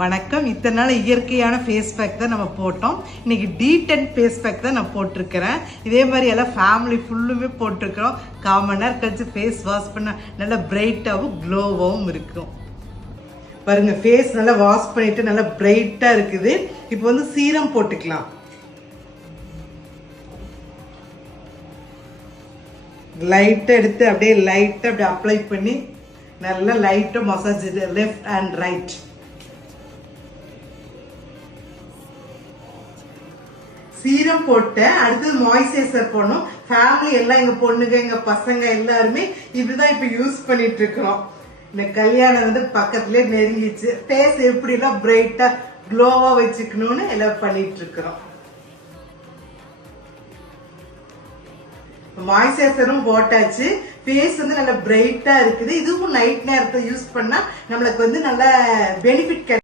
வணக்கம். இத்தனை நாள் இயற்கையான ஃபேஸ் பேக் தான் நம்ம போட்டோம். இன்னைக்கு D10 ஃபேஸ் பேக் தான் நான் போட்டிருக்கிறேன். இதே மாதிரி எல்லாம் ஃபேமிலி ஃபுல்லுமே போட்டிருக்கிறோம். 1/4 மணி நேரம் கழிச்சு ஃபேஸ் வாஷ் பண்ண நல்லா பிரைட்டாகவும் க்ளோவாகவும் இருக்கும். பாருங்க, ஃபேஸ் நல்லா வாஷ் பண்ணிட்டு நல்லா பிரைட்டா இருக்குது. இப்போ வந்து சீரம் போட்டுக்கலாம். லைட்டா எடுத்து அப்படியே லைட்டா அப்படியே அப்ளை பண்ணி நல்லா லைட்டா massage left and right. Serum போட்டேன். அடுத்தது மாய்ஸ்சரைசர் போடணும். ஃபேமிலி எல்லாம் எங்க பொண்ணுங்க எங்க பசங்க எல்லாருமே இதுதான் இப்ப யூஸ் பண்ணிட்டு இருக்கிறோம். இந்த கல்யாணம் வந்து பக்கத்துலயே நெருங்கிச்சு. ஃபேஸ் எப்படிலாம் பிரைட்டா க்ளோவா வச்சுக்கணும்னு எல்லாம் பண்ணிட்டு இருக்கிறோம். மாய்ஸ்சரைசரும் போட்டாச்சு. ஃபேஸ் வந்து நல்லா பிரைட்டா இருக்குது. இதுவும் நைட் நேரத்தை யூஸ் பண்ணா நம்மளுக்கு வந்து நல்ல பெனிஃபிட்